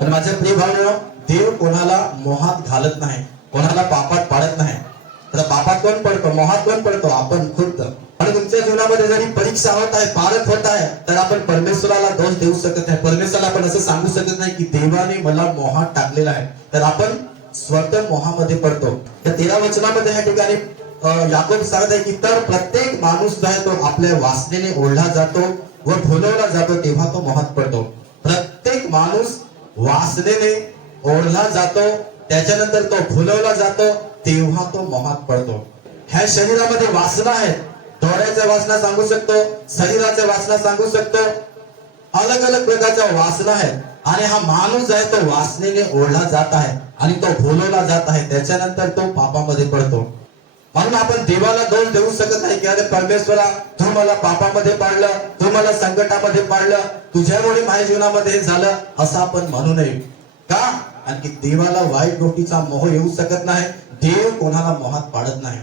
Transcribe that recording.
पण माझ्या प्रिय भावनो, देव कोणाला मोहात घालत नाही, कोणाला पापात पाडत नाही. तर पापात कोण पडतो, मोहात कोण पडतो? आपण खुद. आणि तुमच्या जीवनामध्ये जरी परीक्षा होत आहे, पारख होत आहे, तर आपण परमेश्वराला दोष देऊ शकत नाही. परमेश्वराला आपण असं सांगू शकत नाही की देवाने मला मोहात टाकलेला आहे. तर आपण स्वतः मोहामध्ये पडतो. त्या 13 वचनामध्ये ह्या ठिकाणी याकोब सांगत आहे की तर प्रत्येक माणूस जो आहे तो आपल्या वासनेने ओढला जातो व भुलवला जातो, तेव्हा तो मोहात पडतो. प्रत्येक माणूस वासनेने ओढला जातो, त्याच्यानंतर तो भुलवला जातो, तेव्हा तो मोहात पडतो. ह्या शरीरामध्ये वासना आहेत. डोळ्याच्या वासना सांगू शकतो, शरीराच्या वासना सांगू शकतो, अलग अलग प्रकारच्या वासना आहेत. आणि हा माणूस आहे तो वासनेने ओढला जात आहे आणि तो भुलवला जात आहे, त्याच्यानंतर तो पापामध्ये पडतो. म्हणून आपण देवाला दोष देऊ शकत नाही की अरे परमेश्वरा, तू मला पापामध्ये पाडलं, तू मला संकटामध्ये पाडलं, तुझ्यामुळे माझ्या जीवनामध्ये हे झालं, असं आपण म्हणू नये. का? आणखी देवाला वाईट गोष्टीचा मोह येऊ शकत नाही. देव कोणाला मोहात पाडत नाही.